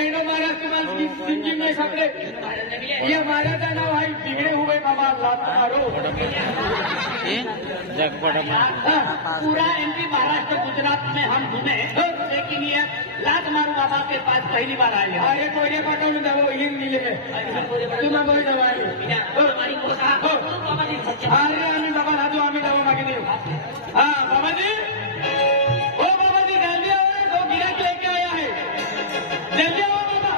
एनो महाराज तुम्हाला सिंगिंग नहीं सकते ये महाराज ना भाई बिगड़े हुए बाबा लात मारो पूरा एमपी महाराष्ट्र गुजरात में हम घूमे लेकिन ये लात मारू बाबा के पास पहली बार आए अरे कोई पटवून दवो हिंग मिले तुम्हें कोई दवाई अरे आम्ही बाबा राजू आम्ही दवा मागे देऊ हाँ बाबाजी ओ बाबाजी जल्दी आओ दो गिराक लेके आया है जल्दी आओ बाबा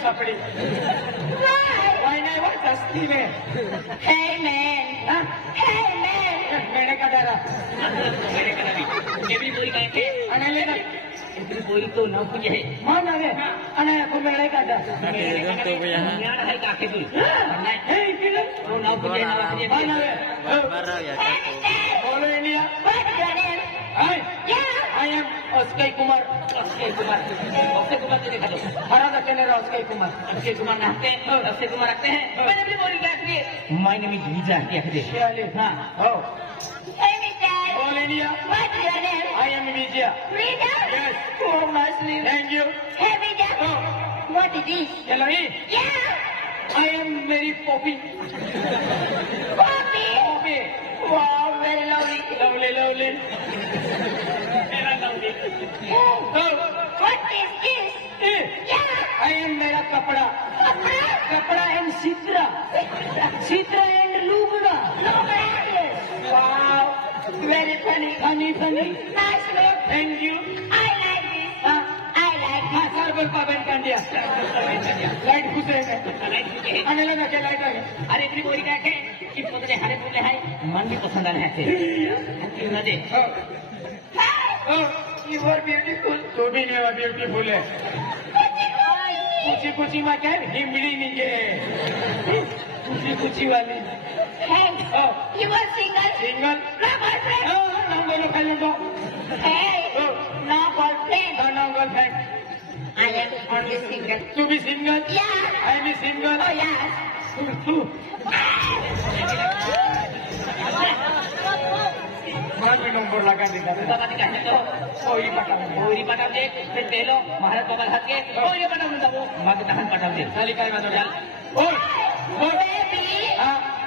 सापड़ी why नहीं वो सस्ती में hey man मेरे का डरा एवरी बोरी का है अने लेना एवरी बोरी तो ना कुछ है मान आवे अने को मेरे का डरा तो भैया यार है काके तू हे किधर वो ना कुछ है ना मान आवे बोलो India hi I am Akshay Kumar Akshay Kumar से देखा दो हरा रखे ने अक्षय कुमार नहाते हैं अक्षय कुमार रखते हैं मैंने भी बोली क्या करिए माय नेम इज विजय क्या करिए हां हो हे मिस्टर बोल India what is your name I am Vijay yes oh nicely thank you hey Vijay what is this hello yeah I am very poppy wow very lovely मेरा lovely what is this I am मेरा कपड़ा and Chitra and लुगड़ा wow very funny nice look thank you I like this sir बोल पाबन कांडिया light गुजरे आने लगा के light आ गई अरे इतनी बोरी क्या है कि पतले हरे फूले है मन भी पसंद आने हैं क्यों ना दे you are beautiful तो भी नहीं ब्यूटीफुल है कुछ में क्या है हिमड़ी नहीं है कुछ वाली you are single no boyfriend no girlfriend no girlfriend I am only single to be single yeah I am single oh yes number लगा देता बाबा ने कहने तो कोई पटाव दे फिर दे लो महाराज बाबा हाथ के कोई पटाव नहीं वो मग दहन पटाव दे साली काय में डाल ओ बेबी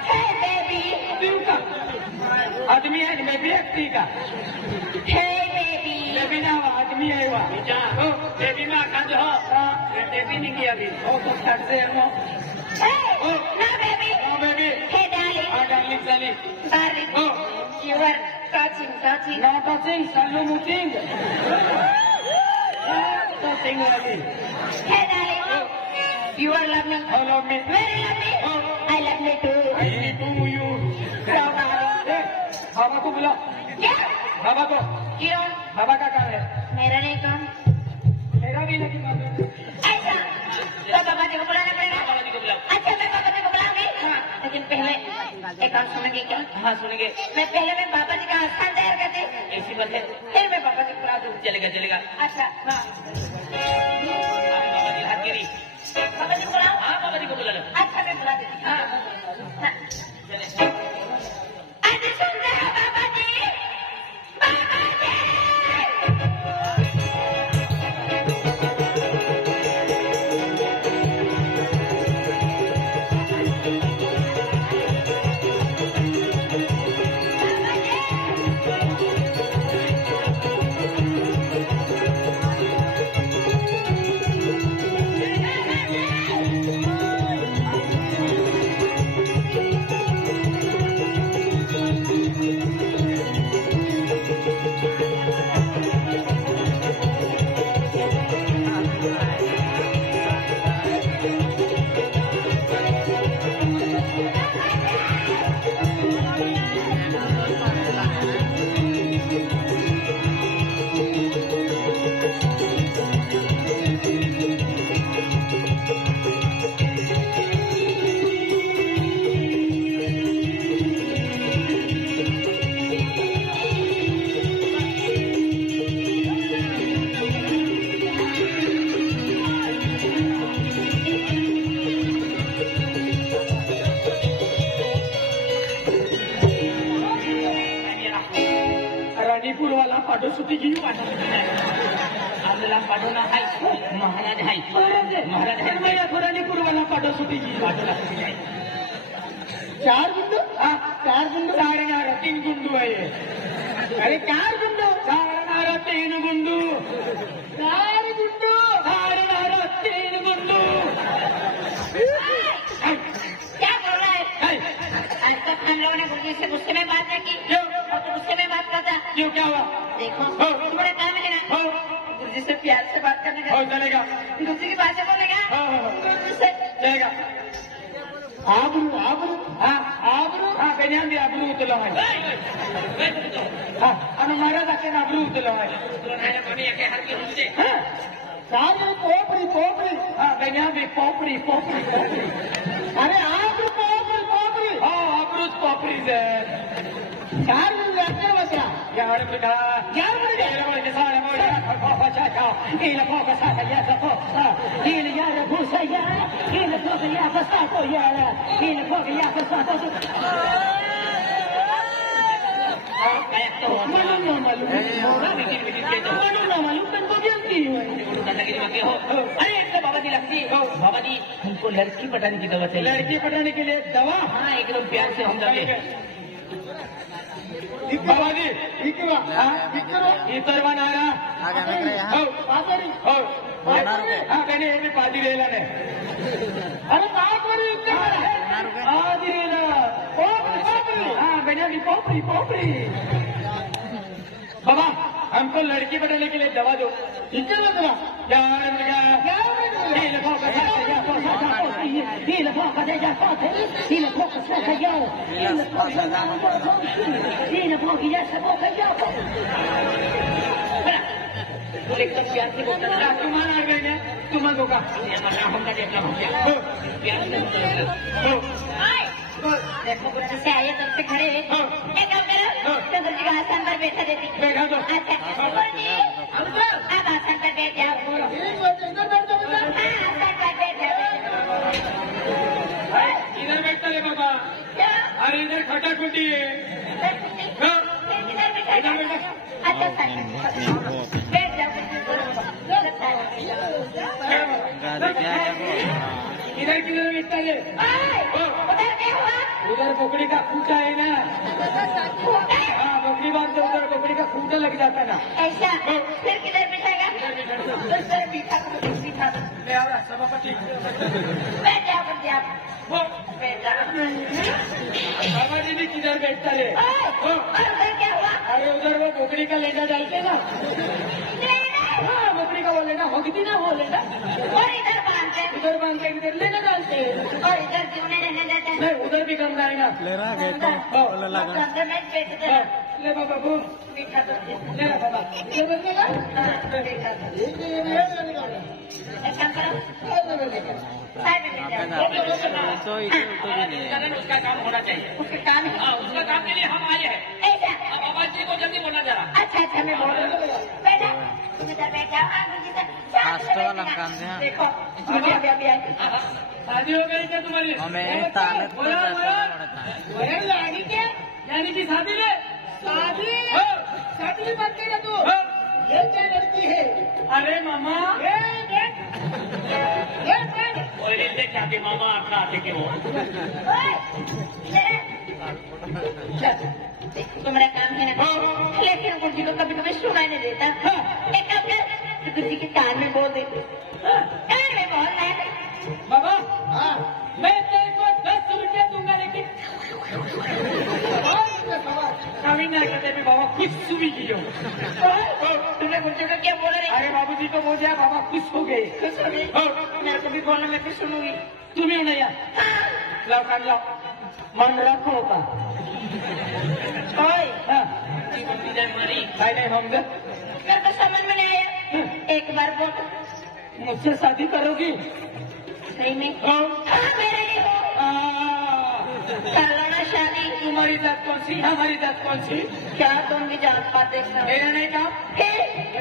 हे बेबी तू का आदमी है मैं व्यक्ति का हे बेबी ना आदमी है वो ओ बेबी में खा जो बेबी नहीं किया अभी ओ तो छट से हो ओ ना baby hey darling darling oh you are touching not touching sallo moving touching only hey darling you are lovely I love me very lovely I love me too I love too you so darling बाबा को बुला क्या बाबा को क्यों बाबा का काम है मेरा नहीं काम मेरा भी नहीं काम ऐसा तो बाबा जी को बुलाना पड़ेगा बाबा जी को बुलाओ अच्छा मैं बाबा जी को बुलाऊंगी लेकिन पहले एक बात सुनेंगे क्या हाँ सुनेंगे मैं पहले बाबा जी का स्थान तैयार करती ऐसी बात है फिर मैं बाबा जी बुला दूँ चलेगा अच्छा हाँ बाबा जी हाथ गिरी बाबा जी बुलाओ हाँ बाबा जी को बुला लो अच्छा मैं बुला देती हाँ चले आज सुनते हैं बाबा जी पुराणीपूर वाला पाठो सुटी की आपल्याला पाठवणं आहे महाराज आहे महाराज आहे पुराणीपूर वाला पाठो सुटी की पाठवला सुटी आहे 4 गुंडू हा 4 गुंडू साडणार 3 गुंडू आहे अरे 4 गुंडू साडणार 3 गुंडू 4 गुंडू साडणार 3 गुंडू क्या बोल रहा है आज तक हम लोगों ने गुरुजी से गुस्से में बात नहीं की और तो गुस्से में बात करता क्यों क्या हुआ देखो तुम्हारा काम है ना गुरुजी से प्यार से बात करने का चलेगा गुरुजी की भाषा बोलेगा गुरुजी से चलेगा आबरू आबरू हाँ बेनियान भी आबरू उतलो है हाँ आणि महाराज आके आबरू उतलो है सागर पोपरी हाँ बेनियान भी पोपरी अरे आबरू पोपरी हाँ आबरू पोपरी से 4 दिन यात्रा बसरा यार बेटा ये सारे मोया खा छा ये फोका सा या फोका ये यार भूसा यार ये फोका या फसा तो यार ये फोका या फसा तो मालूम तुमको गलती हो अरे एक तो बाबा जी लगती बाबा जी हमको लड़की पटाने की दवा चाहिए लड़की पटाने के लिए दवा हाँ एकदम प्यार से हम डाले बाबा जी इतर बनाना काही हे पादी रेला नाही अरे आधी रेला पोपरी बाबा हमको लड़की बनाने के लिए दवा दो एकदम प्यार से बोलता तुम्हाला तुम्हाला धोका देखो गुरुजी से आइए तब से खड़े एक काम करो तो गुरुजी का आसन पर बैठा देती बैठा दो अच्छा गुरुजी अब आसन पर बैठ जाओ आसन पर बैठ जाओ इधर बैठता रे बाबा अरे इधर खटा खुटी है अच्छा बैठ जाओ इधर किधर बैठता है उधर क्या हुआ उधर बोकड़ी का खूंटा है ना हाँ बोकड़ी बांधते उधर बोकड़ी का खूंटा लग जाता ना ऐसा फिर किधर बिठाएगा उधर बिठा मैं आ रहा सभापति बैठ जाओ गुरुजी आप बैठ जाओ बाबा जी भी किधर बैठता है और उधर क्या हुआ अरे उधर वो बोकड़ी का लेना डालते ना हाँ बोकड़ी का वो लेना होगी ना वो लेना और इधर बांधते उधर बांधते इधर लेना डालते और इधर जीवने रहने देते हैं नहीं उधर भी गंदा है ना ले रहा है तो बोलने लगा अंदर में बैठते हैं ले बाबा बू बिठा दो ले बाबा ये बदलेगा बिठा दो एक काम करो साइड में बैठ जाओ सो इसे तो भी नहीं उसका काम होना चाहिए उसके काम है हाँ उसका काम के लिए हम आए हैं ऐसा अब बाबा जी को जल्दी बोलना जरा अच्छा मैं बोल रहा हूँ बैठा तुम इधर बैठ जाओ हाँ गुरुजी से फास्ट वाला काम से हाँ देखो अभी आई शादी हो गई क्या तुम्हारी हमें ताले तो पैसा पड़ता है यानी क्या यानी की शादी रे शादी शादी की बात कर तू ये क्या लड़की है अरे मामा और इनसे क्या के मामा आपका आते के हो तुम्हारा काम है ना लेकिन गुरुजी को कभी कभी सुनाई नहीं देता एक काम कर गुरुजी के कान में बोल दे कान में बोल रहा है बाबा मैं तेरे को 10 रुपया दूंगा लेकिन कभी ना कहते भी बाबा खुश सुबह की जो तुमने गुरुजी को क्या बोला रे अरे बाबू जी को बोल दिया बाबा खुश हो गए खुश हो गई मेरे को भी बोलना मैं भी सुनूंगी तुम्हें नहीं लाओ कान लाओ मन रखो का भाई नहीं हम मेरे को समझ में नहीं आया एक बार बोल मुझसे शादी करोगी सही में मेरे नहीं हो कर लो ना शादी तुम्हारी जात कौन सी हमारी जात कौन सी क्या तुम भी जान पाते मेरा नहीं काम ये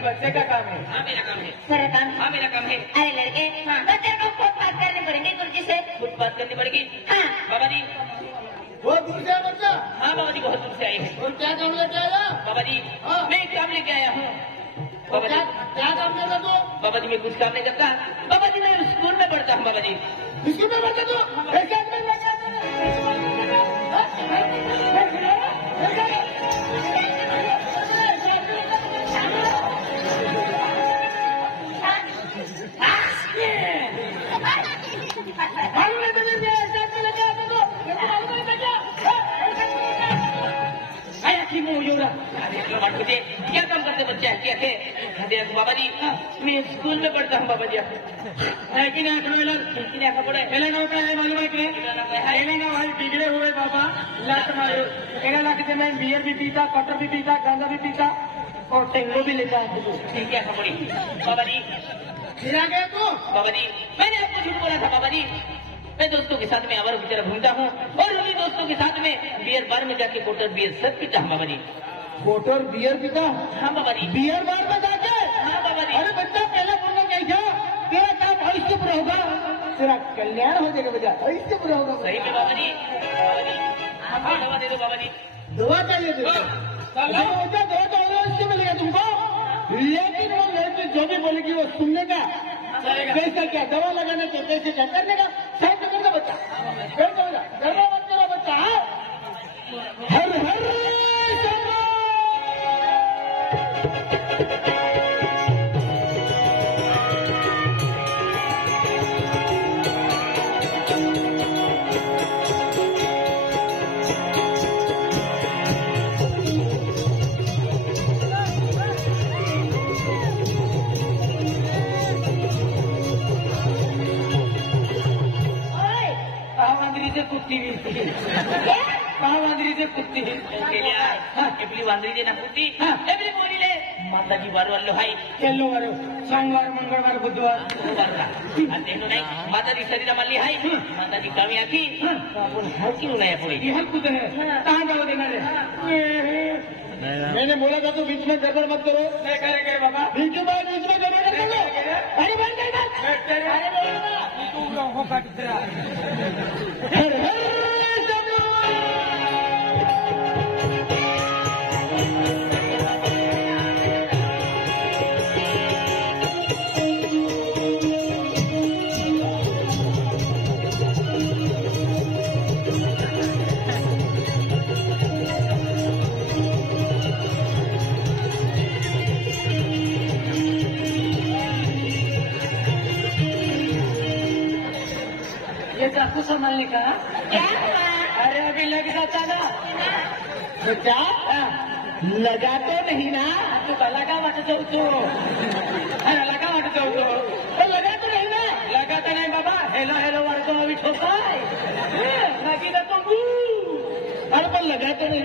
बच्चे का काम है हाँ मेरा काम है मेरा काम हाँ मेरा काम है अरे लड़के बच्चे को खूब बात करनी पड़ेगी गुरुजी से कुछ बात करनी पड़ेगी हाँ बाबा जी वो दूसरा बच्चा। हाँ बाबा जी बहुत दूर से आए हैं। और क्या काम लेके आया? बाबा जी हाँ। मैं एक काम लेके आया हूँ। बाबा जी क्या काम कर रहा तू? बाबा जी मैं कुछ काम नहीं करता। बाबा जी मैं स्कूल में पढ़ता हूँ। बाबा जी स्कूल में पढ़ता तू? ऐसे आदमी में क्या मुझे क्या काम करते बच्चे क्या थे? बाबा जी मैं स्कूल में पढ़ता हूँ। बाबा जी बिगड़े हुए बाबा लत मारो एना लगते मैं बियर भी पीता, कटर भी पीता, गांजा भी पीता और टेंगो भी लेता हूँ। ठीक है खबड़ी। बाबा जी फिर आ गया तू? बाबा जी मैंने आपको झूठ बोला था। बाबा जी मैं दोस्तों के साथ में आवारों की तरह घूमता हूँ और उन्हीं दोस्तों के साथ में बियर बार में जाके कोटर बियर सब पीता हूँ। बाबा जी कोटर बियर पीता? हाँ बाबा जी। बियर बार में जाके? हाँ बाबा जी। अरे बच्चा पहले बोलना क्या था? तेरा काम भविष्य पूरा होगा, तेरा कल्याण हो जाएगा बेटा, भविष्य पूरा होगा। सही में बाबा जी। बाबा जी आपको दवा दे दो। बाबा जी दवा चाहिए तुझे? दवा चाहिए उससे मिलेगा तुमको, लेकिन वो लड़की जो भी बोलेगी वो सुनने का, कैसे क्या दवा लगाने का, कैसे क्या करने का सब करने का बच्चा। डरवा मत करो बच्चा। हर हर कुत्ती वांद्रीचे कुत्ती एपली वांद्रीचे ना कुत्ती एपली बोलीले माताजी वारो अल्लो हाई केल्लो वारो सोमवार मंगळवार बुधवार आणि नाही माताजी शरीरा मल्ली हाई माताजी कमी आखी आपण हाकी नाही पडे यह कुत्ते है कहां जाओ देना रे? मैंने बोला था तो बीच में गड़बड़ मत करो। नहीं करेंगे बाबा, बीच में गड़बड़ मत करो। अरे बंद कर मत। अरे बोलो हो काट तेरा। हर हर चाकू संभालने का? क्या हुआ? अरे अभी लग जाता ना तो क्या लगा तो नहीं ना? तू लगा वाट जाऊ तो अरे लगा वाट जाऊ तो लगा तो नहीं ना? लगा तो नहीं बाबा। हेलो हेलो वाटतो अभी ठोकाय लगी ना तो अरे पण लगा तो नहीं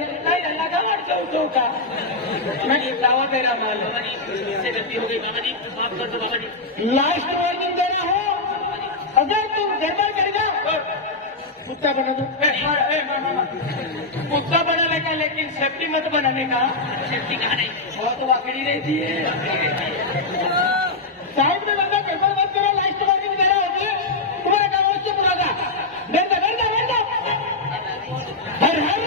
लगा वाट जाऊ तो का मैं दावा तेरा माल इससे गलती हो गई। बाबा जी माफ कर दो। बाबा जी लास्ट वार्निंग दे रहा हूँ, अगर तुम गड़बड़ करेगा कुत्ता बना दो। कुत्ता बनाने का, लेकिन सेफ्टी मत बनाने का। सेफ्टी कहा नहीं बहुत वाकड़ी रहती है। साइड में बंदा गड़बड़ मत करो, लास्ट वार्निंग दे रहा होगी, तुम्हारा काम उससे बुरा था। डरता डरता डरता हर हर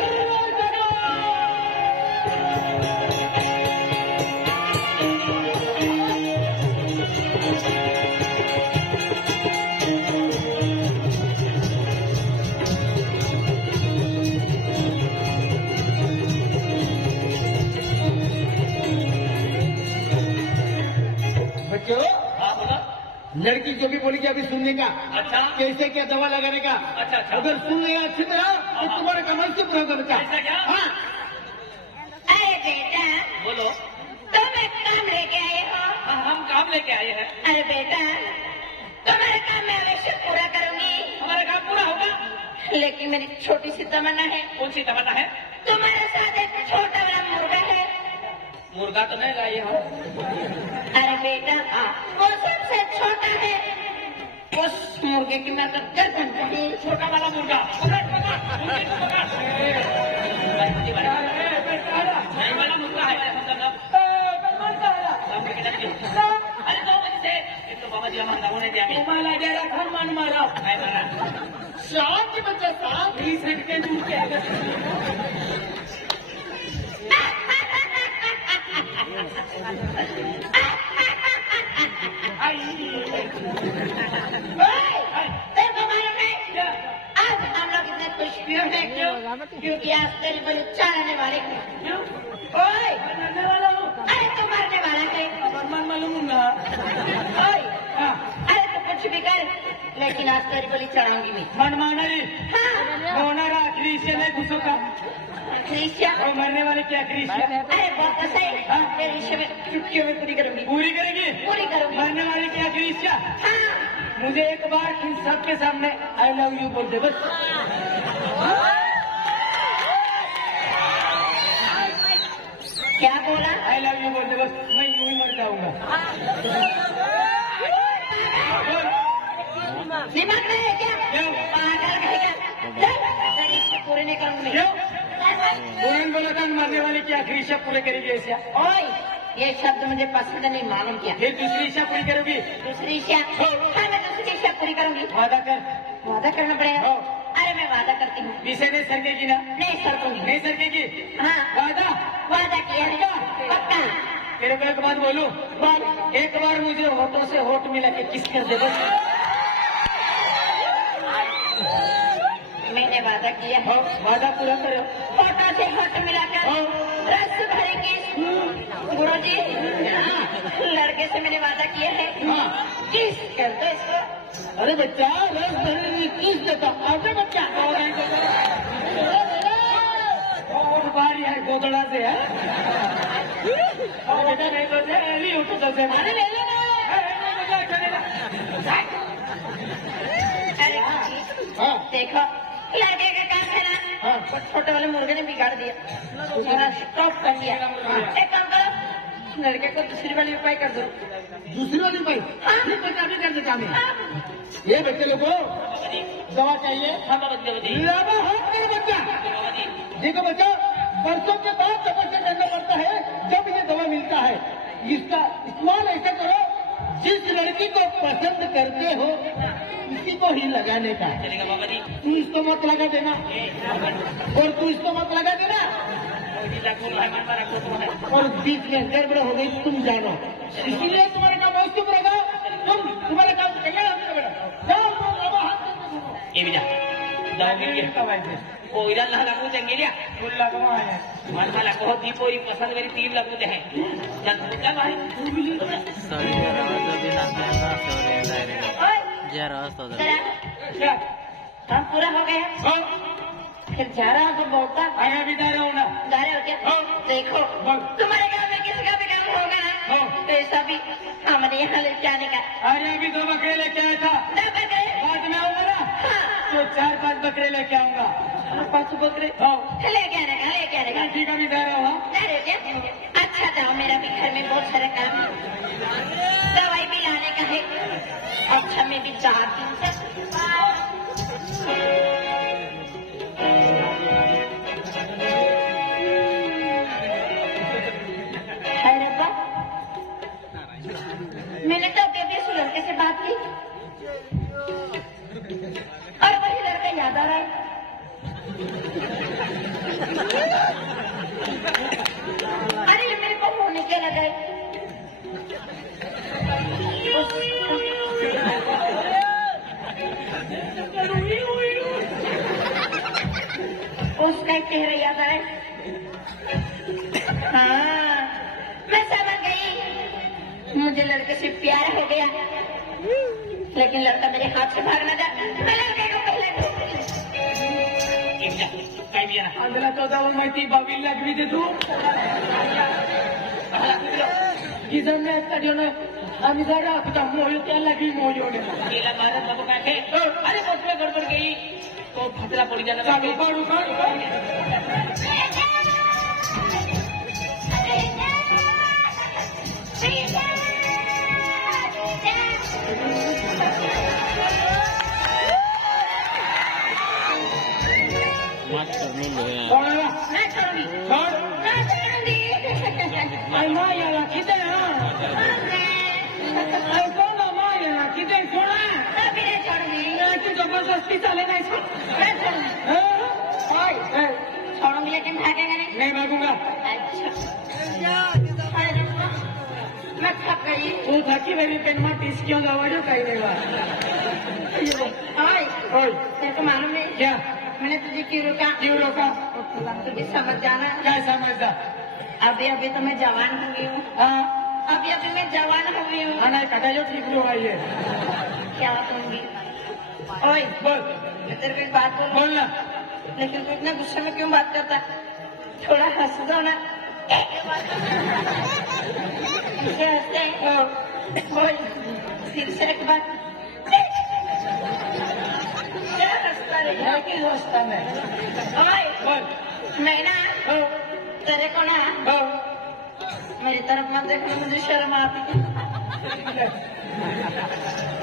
लड़की जो भी बोलेगी अभी सुनने का। अच्छा कैसे क्या दवा लगाने का। अच्छा अच्छा अगर सुन लिया अच्छी तरह तो तुम्हारा कमाई से पूरा करता। ऐसा क्या? हाँ अरे बेटा बोलो। तुम एक काम लेके आए हो। हाँ हम काम लेके आए हैं। अरे बेटा तुम्हारा काम मैं अवश्य पूरा करूंगी। हमारा काम पूरा होगा, लेकिन मेरी छोटी सी तमन्ना है। कौन सी तमन्ना है? तुम्हारे साथ एक छोटा बड़ा मुर्गा है। मुर्गा तो नहीं लाए हम। अरे बेटा वो सबसे छोटा है, उस मुर्गे की मैं तो गर्दन कटी। छोटा वाला मुर्गा नहीं वाला मुर्गा है। अरे 2 बजे से एक तो बाबा जी हमारा गाँव ने दिया तुम्हाला जरा खरमान मारा काय मारा शांत बच्चा साहब 20 मिनट के दूर के आएगा आज हम लोग इतने खुश क्यों हैं क्यों? क्योंकि आज तेरी बड़ी चाहने वाले क्यों? ओए मरने वाला हूँ अरे तू मरने वाला है मन मालूम ना ओए अरे तो कुछ भी कर लेकिन आज तेरी बलि चढ़ाऊंगी मैं मन माना रे हाँ होना आखिरी से नहीं घुसो का क्रिस्टिया और मरने वाले क्या क्रिस्टिया अरे बहुत अच्छा है तेरी इच्छा में चुटकियों में पूरी करूंगी पूरी करेगी पूरी करूंगी मरने वाले क्या क्रिस्टिया हाँ मुझे एक बार इन सबके सामने आई लव यू बोल दे बस क्या बोला आई लव यू बोल दे बस मैं यूं ही मर जाऊंगा दिमाग नहीं है क्या क्यों? पागल कहेगा चल तेरी इच्छा पूरी नहीं करूंगी क्यों बुरन बोला था मरने वाले क्या आखिरी इच्छा पूरे करेगी ऐसा ओए ये शब्द मुझे पसंद नहीं मालूम क्या फिर दूसरी इच्छा पूरी करोगी दूसरी इच्छा हाँ मैं दूसरी इच्छा पूरी करूंगी वादा कर वादा करना पड़ेगा हो। अरे मैं वादा करती हूँ पीछे नहीं सरकेगी ना नहीं सड़कूंगी नहीं सरकेगी हाँ वादा वादा किया है पक्का तेरे को एक बात बोलूं बोल एक बार मुझे होठों से होठ मिला के किस कर दे बस मैंने वादा किया है हो, वादा पूरा करो फोटो से होट मिलाकर हो। रस भरेंगे गुरुजी हाँ, लड़के से मैंने वादा किया है हाँ। किस कर दो इसको अरे बच्चा रस भरने में किस देता आजा बच्चा और बारी है गोदड़ा से है और बेटा नहीं तो नहीं उठ सकते अरे ले लो अरे हाँ देखो लड़के का काम है ना हाँ। वो छोटे वाले मुर्गे ने बिगाड़ दिया मेरा स्टॉप कर दिया एक काम करो लड़के को दूसरी वाली उपाय कर दो दूसरी वाली भाई हाँ। ठीक बच्चा भी कर देता मैं हाँ। ये बच्चे लोगों दवा चाहिए लावा हाथ नहीं बच्चा देखो बच्चा बरसों के बाद तपस्या करना पड़ता है जब ये दवा मिलता है इसका इस्तेमाल ऐसा करो जिस लड़की को पसंद करते हो उसी को ही लगाने का तू इसको मत लगा देना और तू इसको मत लगा देना और बीच में गड़बड़ हो गई तुम जानो इसीलिए तुम्हारे काम बहुत चुप रहेगा तुम्हारे काम से कल्याण होगा बेटा जाओ बाबा हाथ ये भी जा जाओ गिर कोयला ना लागू जंगेलिया मुल्ला कमा है मन मला बहुत दी पोरी पसंद मेरी 3 लागू दे है चल चल भाई ओए जरा असतो जरा क्या काम पूरा हो गया हाँ फिर जा रहा तो बहुत आया भी जा रहा हूँ ना जा रहे हो क्या हाँ। देखो बोल। तुम्हारे गाँव में किसी का भी काम होगा ना हाँ। तो ऐसा भी हमारे यहाँ ले जाने का अरे अभी 2 बकरे लेके आया था ना बकरे बाद में आऊंगा ना हाँ तो 4-5 बकरे लेके आऊंगा 5 बकरे हाँ लेके आने का ठीक है भी जा रहा हूँ जा रहे हो क्या अच्छा जाओ मेरा भी घर में बहुत सारा काम है दवाई भी लाने का है अच्छा मैं भी चाहती हूँ अरे रब्बा, मैंने तो बेबी उस लड़के से बात की और वही लड़का याद आ रहा है अरे ये मेरे को होने क्या लगा है उसका चेहरा याद आया हाँ मैं समझ गई मुझे लड़के से प्यार हो गया लेकिन लड़का मेरे हाथ से भाग न जा मैं लड़के को पहले काय भी ना आंधळा 14 माहिती 22 लाख भी दे तू की जण स्टुडिओ आम्ही जागा होता मोयो त्याला की मोयो गेला भारत बाबू काय थे अरे बसले गडबड गई तो फटला पड़ी जाना चालू काढू मास्टर मुंडो है कोणाला मैं करूंगी छोड मैं करूंगी आई मायाला किती आई कोणा मायाला किती सोडा अभी नहीं छोड़ूंगी याची जबरदस्त मस्ती चाले नहीं मैं छोड़ूंगी। छोड़ूंगी लेकिन भागेगा नहीं। नहीं भागूंगा। अच्छा अरे मैं थक गई। तू थकी मेरी पेन में टीस क्यों दवाजो कहीं नहीं बात। ओए तेरे को मालूम नहीं क्या मैंने तुझे क्यों रोका? तुझे समझ जाना। क्या समझदा? अभी अभी तो मैं जवान हुई हूँ। हाँ अभी अभी मैं जवान हुई हूँ। आना कटा जो ठीक हुआ ये। क्या कहूँगी? ओए बोल मैं तेरे को एक बात बोलूं। बोलना। लेकिन तू इतना गुस्से में क्यों बात करता? थोड़ा हंस दो ना। ऐसे हंसते ओए फिर से एक बात। क्या हंसता रे? मैं की दोस्ता में ओए बोल। मैं ना तेरे को ना मेरी तरफ मत देखना, मुझे शर्म आती।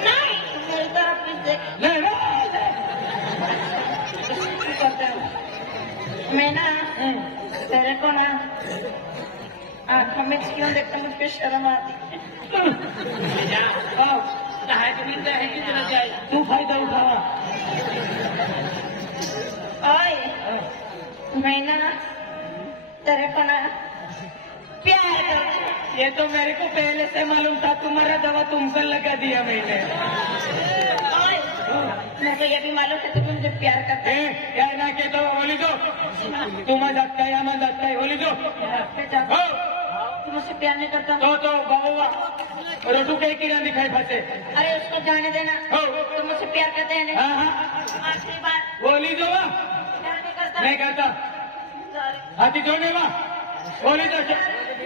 नहीं मेरी तरफ मत देख। मैं ना तेरे को ना आंखों में क्यों देखता मुझे शर्म आती। तू फायदा उठावा। ओए मैं ना तेरे को ना प्यार करती हूँ। ये तो मेरे को पहले से मालूम था। तुम्हारा दवा तुमको लगा दिया मैंने। ओए मेरे को ये भी मालूम है तुम मुझे प्यार करते ए, क्या ना के तो बोली दो। तुम्हें जाता है या मैं जाता है बोली दो। हो। तुम मुझसे प्यार नहीं करता? तो बाबूआ रोटू के किरण दिखाई फंसे। अरे उसको जाने देना। हो। तुम मुझसे प्यार करते हैं नहीं? हाँ आखिरी बार बोली दो वाह। प्यार नहीं करता? नहीं करता। Sorry. हाथी जोड़ने वाह बोली दो।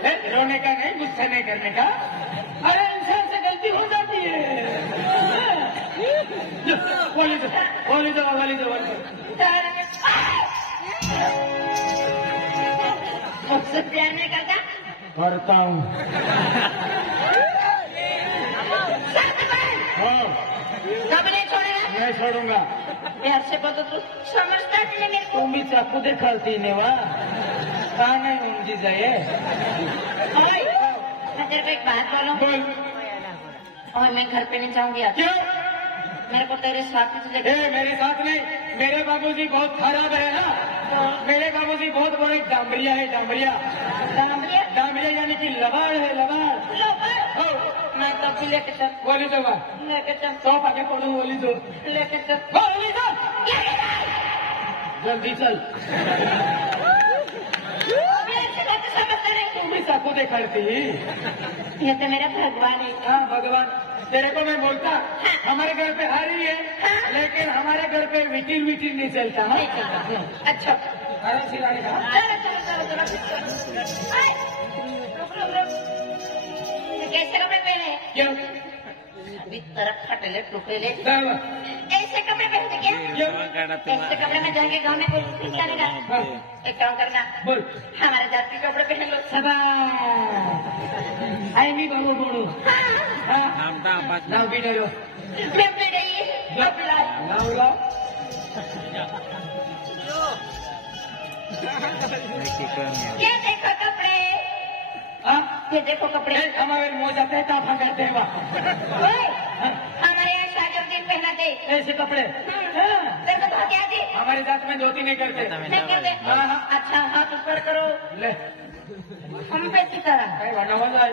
रोने का नहीं, गुस्सा नहीं करने का। अरे इंसान से गलती हो जाती है। बोली दो बोली दो बोली दो बोली दो। मुझसे प्यार नहीं करता? करता हूँ। कब नहीं छोड़ेगा? मैं छोड़ूंगा। प्यार से बोलो तू समझता नहीं है मेरे को। तुम भी चाकू दिखाती ने वाह कहा नहीं उमजी जाए। ओए, मैं तेरे को एक बात बोलूं? बोल। और मैं घर पे नहीं जाऊंगी आज। क्यों? मेरे को तेरे साथ में तुझे ए, मेरे साथ नहीं। मेरे बाबूजी बहुत खराब है ना। मेरे बाबूजी बहुत बड़े डामरिया है। डामरिया डामरिया यानी कि लबाड़ है। लबाड़। मैं तो भी लेके चल। बोली दो वाह। लेके चल। तो आगे पढ़ो बोली दो। लेके चल। बोली दो जल्दी चल। समझते नहीं। तुम भी चाकू दिखाती। ये तो मेरा भगवान है। हाँ भगवान। तेरे को मैं बोलता हमारे घर पे हारी है लेकिन हमारे घर पे विटिल विटिल नहीं चलता। हाँ? नहीं चलता। अच्छा अरे सिराने का कैसे कपड़े पहने? क्यों? अभी तरफ फटले टुकड़े दावा। ऐसे कपड़े पहनते क्या? क्यों? ऐसे कपड़े में जाके गाँव में कोई क्या लेगा? हाँ, एक काम करना बोल। हमारे जात के कपड़े पहन लो। आई मी बाबू बोलू। हाँ नाव भी डरो। मैं अपने रही अब लाओ। नाव लाओ। ये देखो कपड़े। हाँ ये देखो कपड़े। हमारे मोह जाते हैं काफा करते हैं वहाँ। ओए, हमारे यहाँ शादी पहना दे ऐसे कपड़े। तेरे को तो क्या दी? हमारे जात में धोती नहीं करते। नहीं करते? हाँ। अच्छा हाथ ऊपर करो ले हम पे की तरह। काय भांडा मजा आहे